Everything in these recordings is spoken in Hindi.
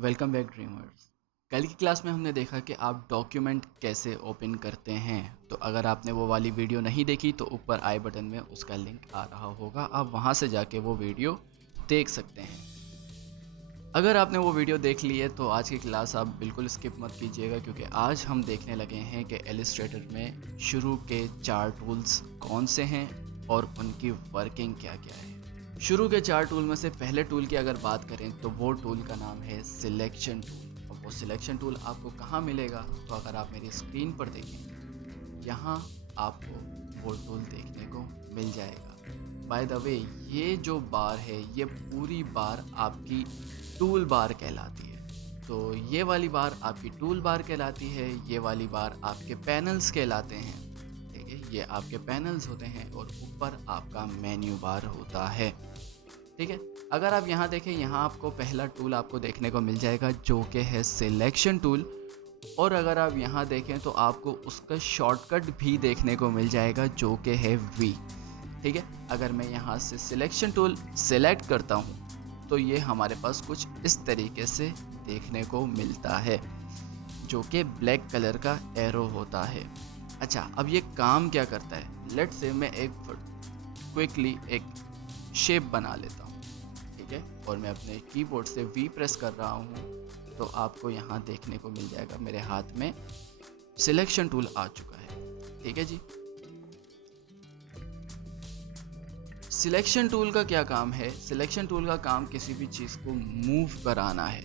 Welcome back dreamers. कल की क्लास में हमने देखा कि आप डॉक्यूमेंट कैसे ओपन करते हैं। तो अगर आपने वो वाली वीडियो नहीं देखी तो ऊपर आई बटन में उसका लिंक आ रहा होगा, आप वहाँ से जाके वो वीडियो देख सकते हैं। अगर आपने वो वीडियो देख ली है तो आज की क्लास आप बिल्कुल स्किप मत कीजिएगा, क्योंकि आज हम देखने लगे हैं कि इलस्ट्रेटर में शुरू के 4 टूल्स कौन से हैं और उनकी वर्किंग क्या क्या है। शुरू के 4 टूल में से पहले टूल की अगर बात करें तो वो टूल का नाम है सिलेक्शन टूल। और वो सिलेक्शन टूल आपको कहाँ मिलेगा, तो अगर आप मेरी स्क्रीन पर देखें यहाँ आपको वो टूल देखने को मिल जाएगा। बाय द वे, ये जो बार है ये पूरी बार आपकी टूल बार कहलाती है। तो ये वाली बार आपकी टूल बार कहलाती है, ये वाली बार आपके पैनल्स कहलाते हैं। ठीक है, ये आपके पैनल्स होते हैं और ऊपर आपका मेन्यू बार होता है। ठीक है, अगर आप यहाँ देखें, यहाँ आपको पहला टूल आपको देखने को मिल जाएगा जो कि है सिलेक्शन टूल। और अगर आप यहाँ देखें तो आपको उसका शॉर्टकट भी देखने को मिल जाएगा जो कि है वी। ठीक है, अगर मैं यहाँ से सिलेक्शन टूल सेलेक्ट करता हूँ तो ये हमारे पास कुछ इस तरीके से देखने को मिलता है, जो कि ब्लैक कलर का एरो होता है। अच्छा, अब ये काम क्या करता है, लेट से मैं एक क्विकली एक शेप बना लेता हूँ। ठीक है, और मैं अपने कीबोर्ड से वी प्रेस कर रहा हूँ तो आपको यहाँ देखने को मिल जाएगा मेरे हाथ में सिलेक्शन टूल आ चुका है। ठीक है जी, सिलेक्शन टूल का क्या काम है? सिलेक्शन टूल का काम किसी भी चीज़ को मूव कराना है,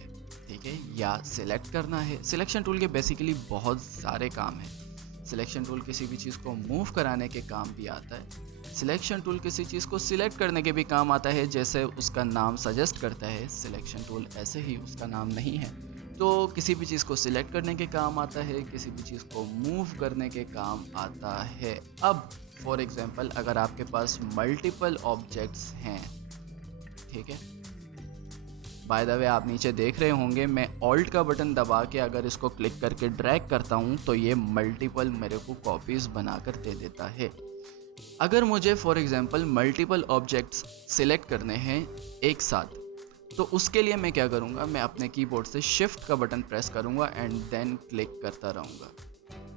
ठीक है, या सिलेक्ट करना है। सिलेक्शन टूल के बेसिकली बहुत सारे काम हैं। सिलेक्शन टूल किसी भी चीज़ को मूव कराने के काम भी आता है। सिलेक्शन टूल किसी चीज़ को सिलेक्ट करने के भी काम आता है, जैसे उसका नाम सजेस्ट करता है। सिलेक्शन टूल ऐसे ही उसका नाम नहीं है, तो किसी भी चीज़ को सिलेक्ट करने के काम आता है, किसी भी चीज़ को मूव करने के काम आता है। अब फॉर एग्जांपल, अगर आपके पास मल्टीपल ऑब्जेक्ट्स हैं, ठीक है, बाय द वे आप नीचे देख रहे होंगे मैं ऑल्ट का बटन दबा के अगर इसको क्लिक करके ड्रैग करता हूं तो ये मल्टीपल मेरे को कॉपीज बनाकर दे देता है। अगर मुझे for example multiple objects select करने हैं एक साथ, तो उसके लिए मैं क्या करूंगा, मैं अपने कीबोर्ड से शिफ्ट का बटन प्रेस करूंगा एंड देन क्लिक करता रहूंगा।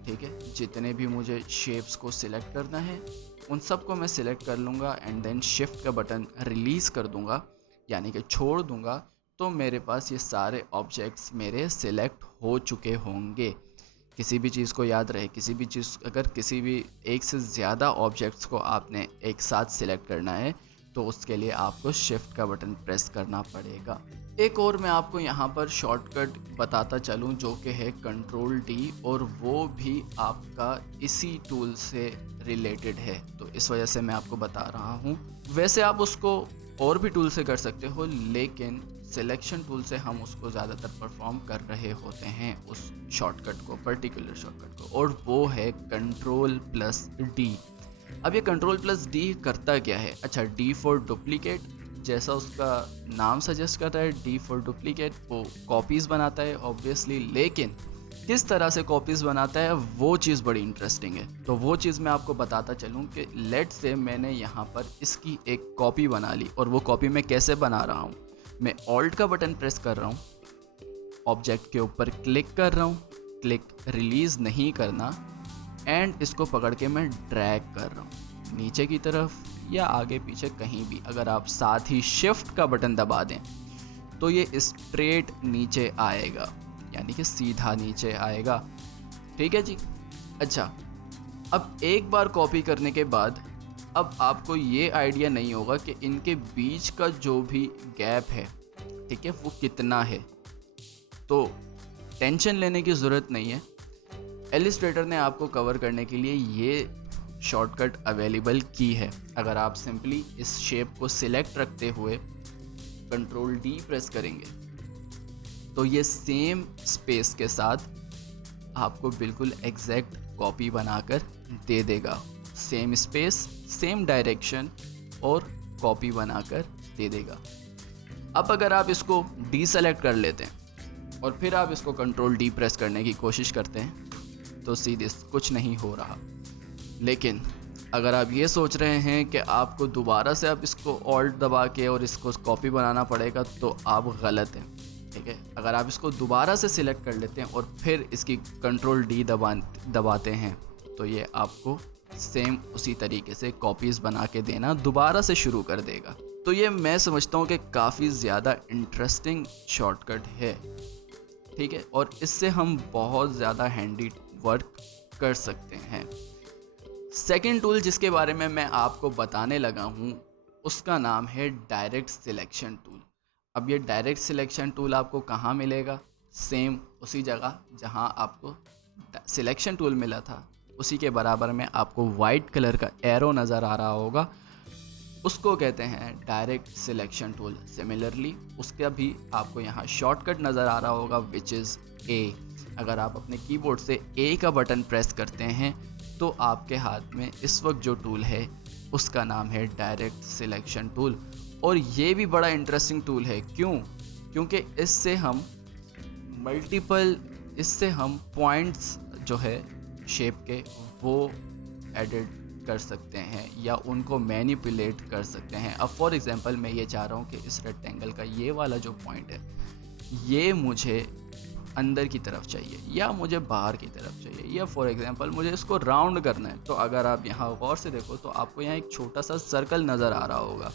ठीक है, जितने भी मुझे शेप्स को सिलेक्ट करना है उन सबको मैं सिलेक्ट कर लूँगा एंड देन शिफ्ट का बटन रिलीज़ कर दूंगा, यानी कि छोड़ दूंगा, तो मेरे पास ये सारे ऑब्जेक्ट्स मेरे सिलेक्ट हो चुके होंगे। किसी भी चीज़ को याद रहे, किसी भी चीज़ अगर किसी भी एक से ज़्यादा ऑब्जेक्ट्स को आपने एक साथ सिलेक्ट करना है तो उसके लिए आपको शिफ्ट का बटन प्रेस करना पड़ेगा। एक और मैं आपको यहाँ पर शॉर्टकट बताता चलूँ जो कि है कंट्रोल डी, और वो भी आपका इसी टूल से रिलेटेड है, तो इस वजह से मैं आपको बता रहा हूँ। वैसे आप उसको और भी टूल से कर सकते हो, लेकिन सिलेक्शन टूल से हम उसको ज़्यादातर परफॉर्म कर रहे होते हैं उस शॉर्टकट को, पर्टिकुलर शॉर्टकट को, और वो है कंट्रोल प्लस डी। अब ये कंट्रोल प्लस डी करता क्या है? अच्छा, डी फॉर डुप्लीकेट, जैसा उसका नाम सजेस्ट करता है, डी फॉर डुप्लीकेट, वो कॉपीज़ बनाता है ऑब्वियसली, लेकिन किस तरह से कॉपीज़ बनाता है वो चीज़ बड़ी इंटरेस्टिंग है। तो वो चीज़ मैं आपको बताता चलूँ कि लेट से मैंने यहाँ पर इसकी एक कॉपी बना ली, और वो कॉपी मैं कैसे बना रहा हूँ, मैं ऑल्ट का बटन प्रेस कर रहा हूँ, ऑब्जेक्ट के ऊपर क्लिक कर रहा हूँ, क्लिक रिलीज़ नहीं करना, एंड इसको पकड़ के मैं ड्रैग कर रहा हूँ नीचे की तरफ या आगे पीछे कहीं भी। अगर आप साथ ही शिफ्ट का बटन दबा दें तो ये स्ट्रेट नीचे आएगा, यानी कि सीधा नीचे आएगा। ठीक है जी। अच्छा, अब एक बार कॉपी करने के बाद अब आपको ये आइडिया नहीं होगा कि इनके बीच का जो भी गैप है, ठीक है, वो कितना है, तो टेंशन लेने की ज़रूरत नहीं है। इलस्ट्रेटर ने आपको कवर करने के लिए ये शॉर्टकट अवेलेबल की है। अगर आप सिंपली इस शेप को सिलेक्ट रखते हुए कंट्रोल डी प्रेस करेंगे तो ये सेम स्पेस के साथ आपको बिल्कुल एग्जैक्ट कॉपी बनाकर दे देगा। सेम स्पेस, सेम डायरेक्शन और कॉपी बनाकर दे देगा। अब अगर आप इसको डी सेलेक्ट कर लेते हैं और फिर आप इसको कंट्रोल डी प्रेस करने की कोशिश करते हैं तो सीधे कुछ नहीं हो रहा। लेकिन अगर आप ये सोच रहे हैं कि आपको दोबारा से आप इसको ऑल्ट दबा के और इसको कॉपी बनाना पड़ेगा, तो आप गलत हैं। ठीक है। अगर आप इसको दोबारा से सिलेक्ट कर लेते हैं और फिर इसकी कंट्रोल डी दबाते हैं तो ये आपको सेम उसी तरीके से कॉपीज़ बना के देना दोबारा से शुरू कर देगा। तो ये मैं समझता हूँ कि काफ़ी ज़्यादा इंटरेस्टिंग शॉर्टकट है, ठीक है, और इससे हम बहुत ज़्यादा हैंडी वर्क कर सकते हैं। सेकंड टूल जिसके बारे में मैं आपको बताने लगा हूँ उसका नाम है डायरेक्ट सिलेक्शन टूल। अब ये डायरेक्ट सिलेक्शन टूल आपको कहाँ मिलेगा? सेम उसी जगह जहाँ आपको सिलेक्शन टूल मिला था, उसी के बराबर में आपको वाइट कलर का एरो नज़र आ रहा होगा, उसको कहते हैं डायरेक्ट सिलेक्शन टूल। सिमिलरली उसका भी आपको यहाँ शॉर्टकट नज़र आ रहा होगा विच इज़ ए। अगर आप अपने कीबोर्ड से ए का बटन प्रेस करते हैं तो आपके हाथ में इस वक्त जो टूल है उसका नाम है डायरेक्ट सिलेक्शन टूल। और ये भी बड़ा इंटरेस्टिंग टूल है। क्यों? क्योंकि इससे हम पॉइंट्स जो है शेप के वो एडिट कर सकते हैं या उनको मैनिपुलेट कर सकते हैं। अब फॉर एग्जांपल मैं ये चाह रहा हूँ कि इस रेक्टेंगल का ये वाला जो पॉइंट है ये मुझे अंदर की तरफ चाहिए या मुझे बाहर की तरफ चाहिए, या फॉर एग्जांपल मुझे इसको राउंड करना है। तो अगर आप यहाँ गौर से देखो तो आपको यहाँ एक छोटा सा सर्कल नज़र आ रहा होगा,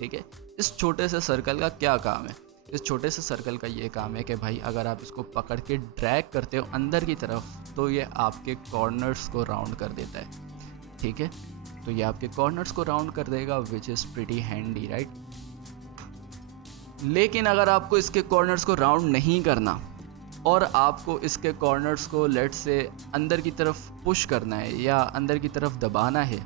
ठीक है। इस छोटे से सर्कल का क्या काम है? इस छोटे से सर्कल का ये काम है कि भाई अगर आप इसको पकड़ के ड्रैग करते हो अंदर की तरफ तो ये आपके कॉर्नर्स को राउंड कर देता है, ठीक है। तो ये आपके कॉर्नर्स को राउंड कर देगा which is pretty handy, right. लेकिन अगर आपको इसके कॉर्नर्स को राउंड नहीं करना और आपको इसके कॉर्नर्स को लेट से अंदर की तरफ पुश करना है या अंदर की तरफ दबाना है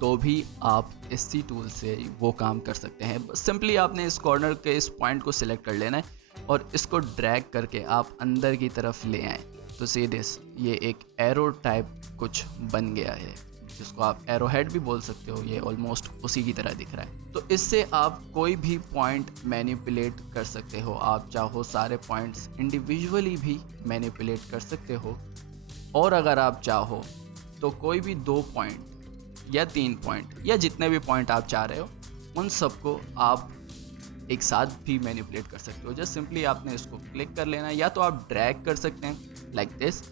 तो भी आप इसी टूल से वो काम कर सकते हैं। सिंपली आपने इस कॉर्नर के इस पॉइंट को सिलेक्ट कर लेना है और इसको ड्रैग करके आप अंदर की तरफ ले आएँ तो सी दिस ये एक एरो टाइप कुछ बन गया है, जिसको आप एरो हेड भी बोल सकते हो। ये ऑलमोस्ट उसी की तरह दिख रहा है। तो इससे आप कोई भी पॉइंट मैनिपुलेट कर सकते हो। आप चाहो सारे पॉइंट्स इंडिविजुअली भी मैनिपुलेट कर सकते हो, और अगर आप चाहो तो कोई भी 2 पॉइंट या 3 पॉइंट या जितने भी पॉइंट आप चाह रहे हो उन सबको आप एक साथ भी मैनिपुलेट कर सकते हो। जस्ट सिंपली आपने इसको क्लिक कर लेना, या तो आप ड्रैग कर सकते हैं लाइक दिस,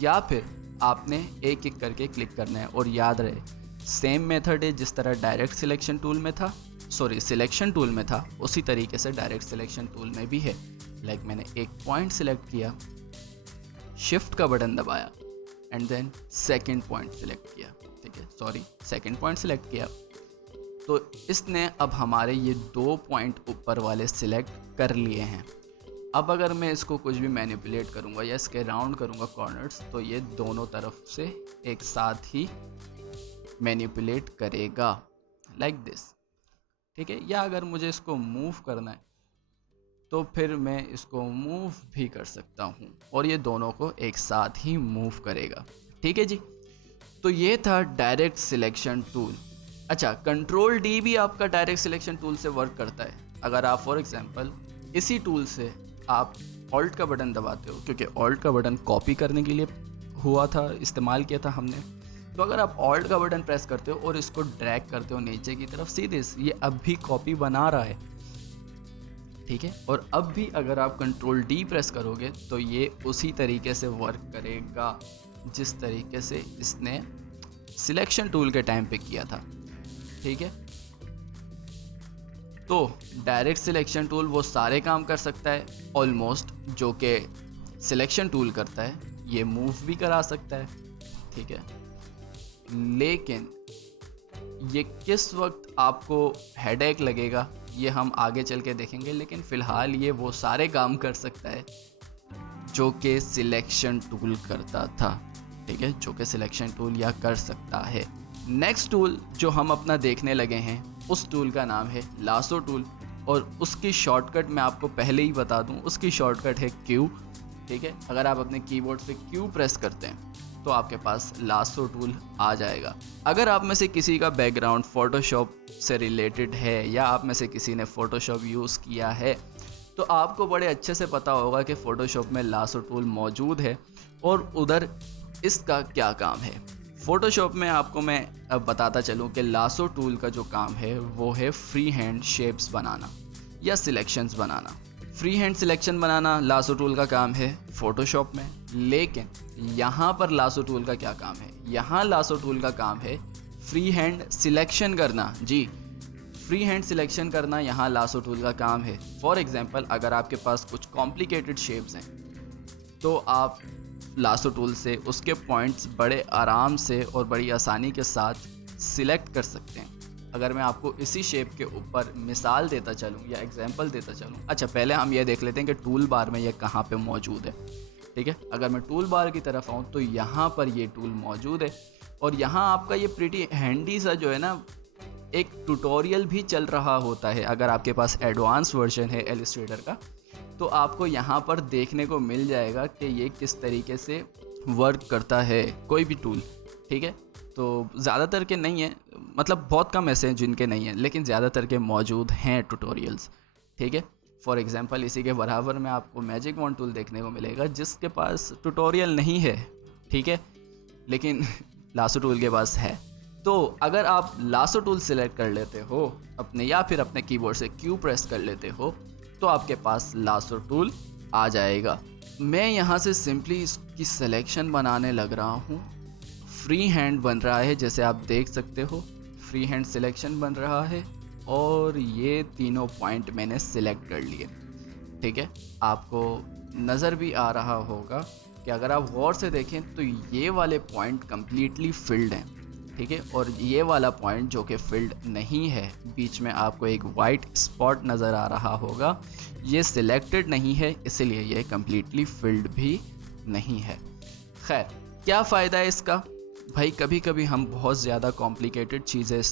या फिर आपने एक एक करके क्लिक करना है। और याद रहे सेम मेथड है जिस तरह डायरेक्ट सिलेक्शन टूल में था, सिलेक्शन टूल में था, उसी तरीके से डायरेक्ट सिलेक्शन टूल में भी है। लाइक मैंने एक पॉइंट सिलेक्ट किया, शिफ्ट का बटन दबाया and then second point select किया, ठीक है, सेकंड पॉइंट सिलेक्ट किया तो इसने अब हमारे ये 2 पॉइंट ऊपर वाले सिलेक्ट कर लिए हैं। अब अगर मैं इसको कुछ भी मैनिपुलेट करूँगा या इसके राउंड करूँगा कॉर्नर्स तो ये दोनों तरफ से एक साथ ही मैनिपुलेट करेगा लाइक दिस, ठीक है। या अगर मुझे इसको मूव करना है तो फिर मैं इसको मूव भी कर सकता हूँ और ये दोनों को एक साथ ही मूव करेगा, ठीक है जी। तो ये था डायरेक्ट सिलेक्शन टूल। अच्छा, कंट्रोल डी भी आपका डायरेक्ट सिलेक्शन टूल से वर्क करता है। अगर आप फॉर एग्जांपल इसी टूल से आप ऑल्ट का बटन दबाते हो, क्योंकि ऑल्ट का बटन कॉपी करने के लिए हुआ था, इस्तेमाल किया था हमने, तो अगर आप ऑल्ट का बटन प्रेस करते हो और इसको ड्रैग करते हो नीचे की तरफ, सीधे ये अब भी कॉपी बना रहा है, ठीक है। और अब भी अगर आप कंट्रोल डी प्रेस करोगे तो ये उसी तरीके से वर्क करेगा जिस तरीके से इसने सिलेक्शन टूल के टाइम पे किया था, ठीक है। तो डायरेक्ट सिलेक्शन टूल वो सारे काम कर सकता है ऑलमोस्ट जो कि सिलेक्शन टूल करता है। ये मूव भी करा सकता है, ठीक है, लेकिन ये किस वक्त आपको हेडेक लगेगा ये हम आगे चल के देखेंगे। लेकिन फ़िलहाल ये वो सारे काम कर सकता है जो कि सिलेक्शन टूल करता था, ठीक है, जो कि सिलेक्शन टूल या कर सकता है। नेक्स्ट टूल जो हम अपना देखने लगे हैं उस टूल का नाम है लासो टूल, और उसकी शॉर्टकट मैं आपको पहले ही बता दूं, उसकी शॉर्टकट है Q, ठीक है। अगर आप अपने कीबोर्ड से Q प्रेस करते हैं तो आपके पास लासो टूल आ जाएगा। अगर आप में से किसी का बैकग्राउंड फ़ोटोशॉप से रिलेटेड है या आप में से किसी ने फ़ोटोशॉप यूज़ किया है तो आपको बड़े अच्छे से पता होगा कि फ़ोटोशॉप में लासो टूल मौजूद है और उधर इसका क्या काम है। फ़ोटोशॉप में आपको मैं अब बताता चलूँ कि लासो टूल का जो काम है वो है फ्री हैंड शेप्स बनाना या सिलेक्शंस बनाना, फ्री हैंड सिलेक्शन बनाना लासो टूल का काम है फोटोशॉप में, लेकिन यहाँ पर लासो टूल का क्या काम है? यहाँ लासो टूल का काम है फ्री हैंड सिलेक्शन करना। जी, फ्री हैंड सिलेक्शन करना यहाँ लासो टूल का काम है। फॉर एग्जांपल, अगर आपके पास कुछ कॉम्प्लिकेटेड शेप्स हैं तो आप लासो टूल से उसके पॉइंट्स बड़े आराम से और बड़ी आसानी के साथ सिलेक्ट कर सकते हैं। अगर मैं आपको इसी शेप के ऊपर मिसाल देता चलूँ या एग्जांपल देता चलूँ, अच्छा पहले हम ये देख लेते हैं कि टूल बार में ये कहाँ पे मौजूद है। ठीक है, अगर मैं टूल बार की तरफ आऊँ तो यहाँ पर ये टूल मौजूद है, और यहाँ आपका ये प्रीटी हैंडी सा जो है ना, एक ट्यूटोरियल भी चल रहा होता है। अगर आपके पास एडवांस वर्जन है इलस्ट्रेटर का तो आपको यहाँ पर देखने को मिल जाएगा कि ये किस तरीके से वर्क करता है कोई भी टूल। ठीक है, तो ज़्यादातर के नहीं है, मतलब बहुत कम ऐसे हैं जिनके नहीं हैं, लेकिन ज़्यादातर के मौजूद हैं ट्यूटोरियल्स। ठीक है, फॉर एग्जांपल इसी के बराबर में आपको मैजिक वॉन्ड टूल देखने को मिलेगा जिसके पास ट्यूटोरियल नहीं है। ठीक है, लेकिन लासो टूल के पास है। तो अगर आप लासो टूल सिलेक्ट कर लेते हो अपने, या फिर अपने कीबोर्ड से क्यू प्रेस कर लेते हो, तो आपके पास लासो टूल आ जाएगा। मैं यहाँ से सिंपली इसकी सिलेक्शन बनाने लग रहा हूँ। फ्री हैंड बन रहा है, जैसे आप देख सकते हो फ्री हैंड सिलेक्शन बन रहा है, और ये तीनों पॉइंट मैंने सिलेक्ट कर लिए। ठीक है, आपको नज़र भी आ रहा होगा कि अगर आप गौर से देखें तो ये वाले पॉइंट कम्प्लीटली फिल्ड हैं। ठीक है, और ये वाला पॉइंट जो कि फिल्ड नहीं है, बीच में आपको एक वाइट स्पॉट नज़र आ रहा होगा, ये सिलेक्टेड नहीं है, इसलिए ये कम्प्लीटली फिल्ड भी नहीं है। खैर, क्या फ़ायदा है इसका? भाई कभी कभी हम बहुत ज़्यादा कॉम्प्लिकेटेड चीज़ें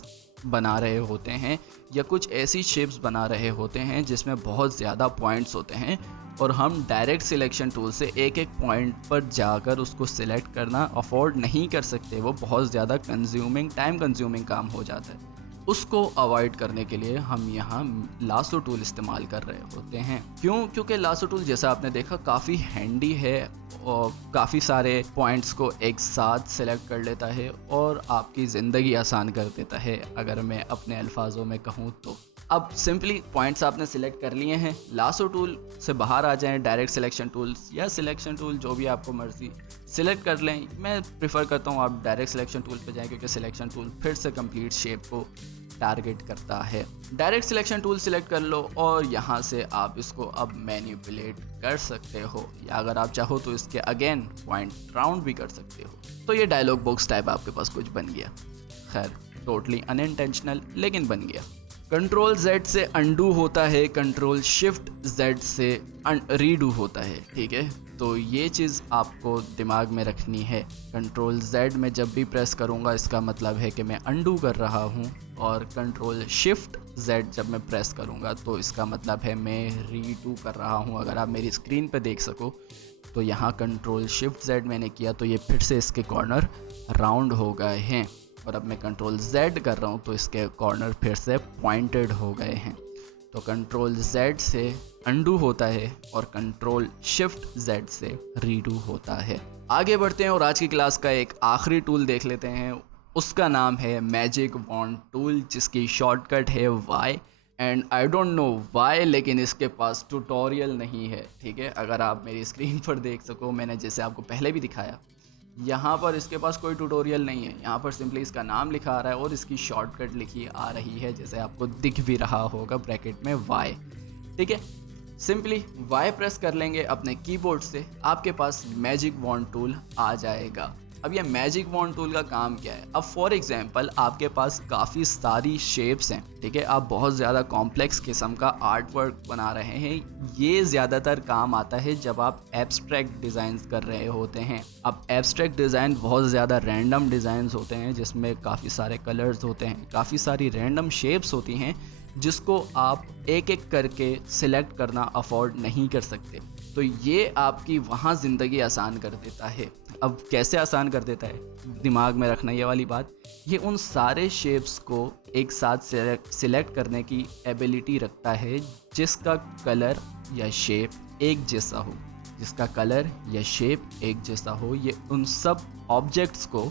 बना रहे होते हैं, या कुछ ऐसी शेप्स बना रहे होते हैं जिसमें बहुत ज़्यादा पॉइंट्स होते हैं, और हम डायरेक्ट सिलेक्शन टूल से एक एक पॉइंट पर जाकर उसको सिलेक्ट करना अफोर्ड नहीं कर सकते। वो बहुत ज़्यादा टाइम कंज्यूमिंग काम हो जाता है। उसको अवॉइड करने के लिए हम यहाँ लासो टूल इस्तेमाल कर रहे होते हैं। क्यों? क्योंकि लासो टूल जैसा आपने देखा काफ़ी हैंडी है और काफ़ी सारे पॉइंट्स को एक साथ सेलेक्ट कर लेता है और आपकी ज़िंदगी आसान कर देता है, अगर मैं अपने अल्फाजों में कहूँ तो। अब सिंपली पॉइंट्स आपने सिलेक्ट कर लिए हैं, लासो टूल से बाहर आ जाएं, डायरेक्ट सिलेक्शन टूल्स या सिलेक्शन टूल जो भी आपको मर्जी सिलेक्ट कर लें। मैं प्रेफर करता हूँ आप डायरेक्ट सिलेक्शन टूल पे जाएं, क्योंकि सिलेक्शन टूल फिर से कंप्लीट शेप को टारगेट करता है। डायरेक्ट सिलेक्शन टूल सिलेक्ट कर लो और यहाँ से आप इसको अब मैनिपुलेट कर सकते हो, या अगर आप चाहो तो इसके अगेन पॉइंट राउंड भी कर सकते हो। तो ये डायलॉग बॉक्स टाइप आपके पास कुछ बन गया। खैर टोटली अनइंटेंशनल, लेकिन बन गया। कंट्रोल Z से अनडू होता है, कंट्रोल शिफ्ट Z से रीडू होता है। ठीक है, तो ये चीज़ आपको दिमाग में रखनी है। कंट्रोल Z में जब भी प्रेस करूँगा इसका मतलब है कि मैं अनडू कर रहा हूँ, और कंट्रोल शिफ्ट Z जब मैं प्रेस करूँगा तो इसका मतलब है मैं रीडू कर रहा हूँ। अगर आप मेरी स्क्रीन पे देख सको तो यहाँ कंट्रोल शिफ्ट Z मैंने किया तो ये फिर से इसके कॉर्नर राउंड हो गए हैं, और अब मैं कंट्रोल Z कर रहा हूँ तो इसके कॉर्नर फिर से पॉइंटेड हो गए हैं। तो कंट्रोल Z से अनडू होता है और कंट्रोल शिफ्ट Z से रीडू होता है। आगे बढ़ते हैं और आज की क्लास का एक आखिरी टूल देख लेते हैं। उसका नाम है मैजिक वॉन्ड टूल, जिसकी शॉर्टकट है Y। And I don't know why, लेकिन इसके पास ट्यूटोरियल नहीं है। ठीक है, अगर आप मेरी स्क्रीन पर देख सको, मैंने जैसे आपको पहले भी दिखाया, यहाँ पर इसके पास कोई ट्यूटोरियल नहीं है। यहाँ पर सिंपली इसका नाम लिखा आ रहा है और इसकी शॉर्टकट लिखी आ रही है, जैसे आपको दिख भी रहा होगा ब्रैकेट में Y। ठीक है, सिंपली Y प्रेस कर लेंगे अपने कीबोर्ड से, आपके पास मैजिक वॉन्ड टूल आ जाएगा। अब ये मैजिक वॉन्ड टूल का काम क्या है? अब फॉर एग्जांपल आपके पास काफ़ी सारी शेप्स हैं। ठीक है, आप बहुत ज़्यादा कॉम्प्लेक्स किस्म का आर्ट वर्क बना रहे हैं। ये ज़्यादातर काम आता है जब आप एब्स्ट्रैक्ट डिज़ाइंस कर रहे होते हैं। अब एब्स्ट्रैक्ट डिज़ाइन बहुत ज़्यादा रैंडम डिज़ाइंस होते हैं, जिसमें काफ़ी सारे कलर्स होते हैं, काफ़ी सारी रैंडम शेप्स होती हैं, जिसको आप एक एक करके सिलेक्ट करना अफोर्ड नहीं कर सकते। तो ये आपकी वहाँ ज़िंदगी आसान कर देता है। अब कैसे आसान कर देता है, दिमाग में रखना ये वाली बात। ये उन सारे शेप्स को एक साथ सिलेक्ट करने की एबिलिटी रखता है जिसका कलर या शेप एक जैसा हो, जिसका कलर या शेप एक जैसा हो। ये उन सब ऑब्जेक्ट्स को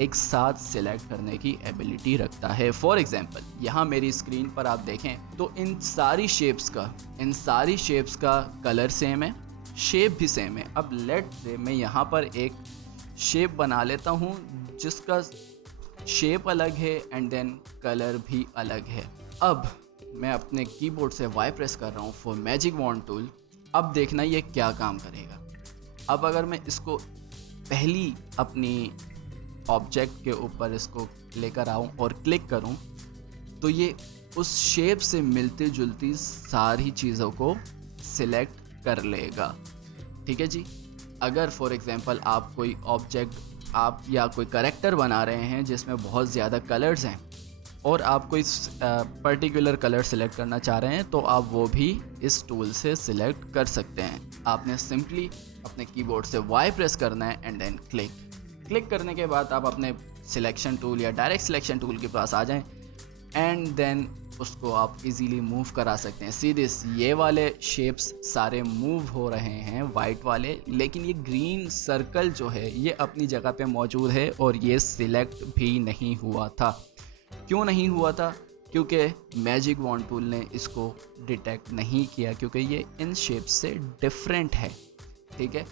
एक साथ सिलेक्ट करने की एबिलिटी रखता है। फॉर एग्जांपल यहाँ मेरी स्क्रीन पर आप देखें तो इन सारी शेप्स का कलर सेम है, शेप भी सेम है। अब लेट से मैं यहाँ पर एक शेप बना लेता हूँ जिसका शेप अलग है एंड देन कलर भी अलग है। अब मैं अपने कीबोर्ड से Y प्रेस कर रहा हूँ फॉर मैजिक वॉन्ड टूल। अब देखना ये क्या काम करेगा। अब अगर मैं इसको पहली अपनी ऑब्जेक्ट के ऊपर इसको लेकर आऊँ और क्लिक करूँ तो ये उस शेप से मिलती जुलती सारी चीज़ों को सिलेक्ट कर लेगा। ठीक है जी। अगर फॉर एग्जांपल आप कोई ऑब्जेक्ट या कोई कैरेक्टर बना रहे हैं जिसमें बहुत ज़्यादा कलर्स हैं और आप कोई पर्टिकुलर कलर सेलेक्ट करना चाह रहे हैं तो आप वो भी इस टूल से सिलेक्ट कर सकते हैं। आपने सिंपली अपने कीबोर्ड से Y प्रेस करना है एंड देन क्लिक करने के बाद आप अपने सिलेक्शन टूल या डायरेक्ट सिलेक्शन टूल के पास आ जाएं एंड देन उसको आप इजीली मूव करा सकते हैं। सीधे ये वाले शेप्स सारे मूव हो रहे हैं वाइट वाले, लेकिन ये ग्रीन सर्कल जो है ये अपनी जगह पे मौजूद है और ये सिलेक्ट भी नहीं हुआ था। क्यों नहीं हुआ था? क्योंकि मैजिक वॉन्ड टूल ने इसको डिटेक्ट नहीं किया, क्योंकि ये इन शेप्स से डिफरेंट है। ठीक है,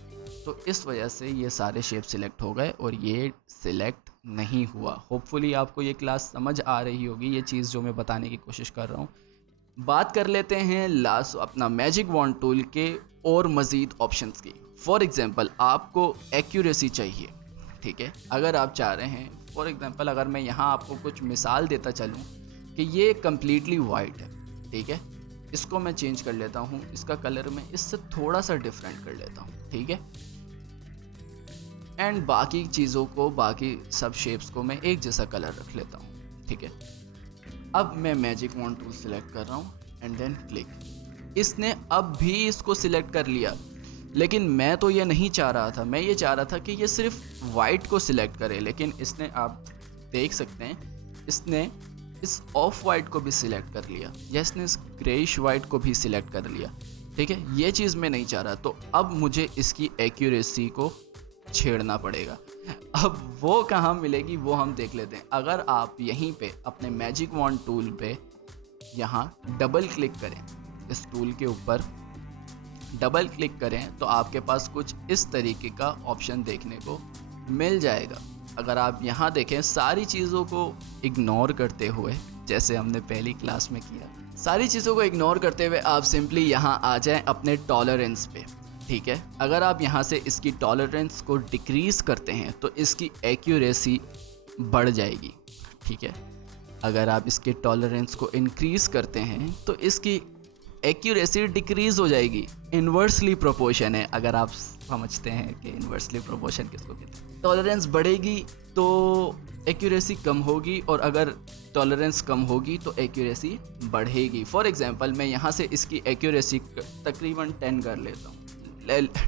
तो इस वजह से ये सारे शेप सिलेक्ट हो गए और ये सिलेक्ट नहीं हुआ। होपफुली आपको ये क्लास समझ आ रही होगी, ये चीज़ जो मैं बताने की कोशिश कर रहा हूँ। बात कर लेते हैं लास्ट अपना मैजिक वॉन्ड टूल के और मज़ीद ऑप्शंस की। फॉर एग्जांपल आपको एक्यूरेसी चाहिए। ठीक है, अगर आप चाह रहे हैं फॉर एग्जांपल अगर मैं यहाँ आपको कुछ मिसाल देता चलूँ कि ये कम्प्लीटली वाइट है। ठीक है, इसको मैं चेंज कर लेता हूँ, इसका कलर मैं इससे थोड़ा सा डिफरेंट कर लेता हूँ। ठीक है, एंड बाकी चीज़ों को, बाकी सब शेप्स को मैं एक जैसा कलर रख लेता हूँ। ठीक है, अब मैं मैजिक वॉन्ड टूल सिलेक्ट कर रहा हूँ एंड देन क्लिक। इसने अब भी इसको सिलेक्ट कर लिया, लेकिन मैं तो ये नहीं चाह रहा था। मैं ये चाह रहा था कि ये सिर्फ वाइट को सिलेक्ट करे, लेकिन इसने, आप देख सकते हैं, इसने इस ऑफ वाइट को भी सिलेक्ट कर लिया या इसने इस ग्रेइश वाइट को भी सिलेक्ट कर लिया। ठीक है, ये चीज़ मैं नहीं चाह रहा, तो अब मुझे इसकी एक्यूरेसी को छेड़ना पड़ेगा। अब वो कहाँ मिलेगी वो हम देख लेते हैं। अगर आप यहीं पे अपने मैजिक वॉन्ड टूल पे यहाँ डबल क्लिक करें, इस टूल के ऊपर डबल क्लिक करें तो आपके पास कुछ इस तरीके का ऑप्शन देखने को मिल जाएगा। अगर आप यहाँ देखें, सारी चीज़ों को इग्नोर करते हुए, जैसे हमने पहली क्लास में किया, सारी चीज़ों को इग्नोर करते हुए आप सिंपली यहाँ आ जाएं अपने टॉलरेंस पे। ठीक है, अगर आप यहाँ से इसकी टॉलरेंस को डिक्रीज़ करते हैं तो इसकी एक्यूरेसी बढ़ जाएगी। ठीक है, अगर आप इसके टॉलरेंस को इंक्रीज़ करते हैं तो इसकी एक्यूरेसी डिक्रीज़ हो जाएगी। इन्वर्सली प्रोपोर्शन है, अगर आप समझते हैं कि इन्वर्सली प्रोपोर्शन किसको कहते हैं। टॉलरेंस बढ़ेगी तो एक्यूरेसी कम होगी और अगर टॉलरेंस कम होगी तो एक्यूरेसी बढ़ेगी। फॉर एग्जांपल मैं यहाँ से इसकी एक्यूरेसी तकरीबन 10 कर लेता हूँ,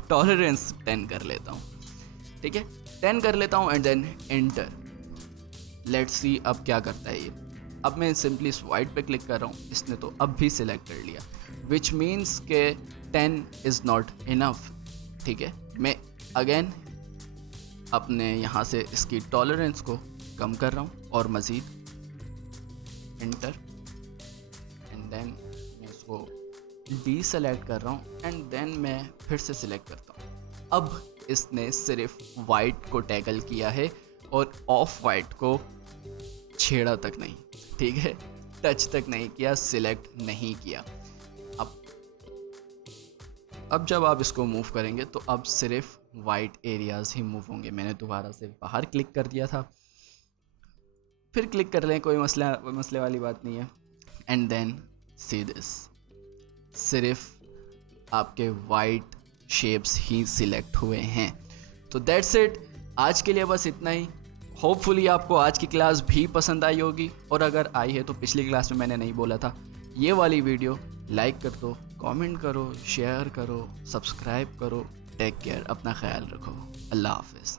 टॉलरेंस 10 कर लेता हूँ। ठीक है, 10 कर लेता हूँ and then enter. Let's see अब क्या करता है ये। अब मैं सिंपली इस वाइट पे क्लिक कर रहा हूँ, इसने तो अब भी सिलेक्ट कर लिया, विच मीन्स के 10 इज़ नॉट इनफ। ठीक है, मैं अगेन अपने यहाँ से इसकी टॉलरेंस को कम कर रहा हूँ और मज़ीद एंटर एंड देन मैं इसको डी सेलेक्ट कर रहा हूँ एंड देन मैं फिर से सिलेक्ट करता हूँ। अब इसने सिर्फ वाइट को टैकल किया है और ऑफ वाइट को छेड़ा तक नहीं। ठीक है, टच तक नहीं किया, सिलेक्ट नहीं किया। अब जब आप इसको मूव करेंगे तो अब सिर्फ वाइट एरियाज ही मूव होंगे। मैंने दोबारा से बाहर क्लिक कर दिया था, फिर क्लिक कर लें, कोई मसले वाली बात नहीं है। एंड देन सी दिस, सिर्फ आपके वाइट शेप्स ही सिलेक्ट हुए हैं। तो दैट्स इट, आज के लिए बस इतना ही। होपफुली आपको आज की क्लास भी पसंद आई होगी, और अगर आई है तो पिछली क्लास में मैंने नहीं बोला था, ये वाली वीडियो लाइक कर दो, कमेंट करो, शेयर करो, सब्सक्राइब करो। टेक केयर, अपना ख्याल रखो। अल्लाह हाफिज़।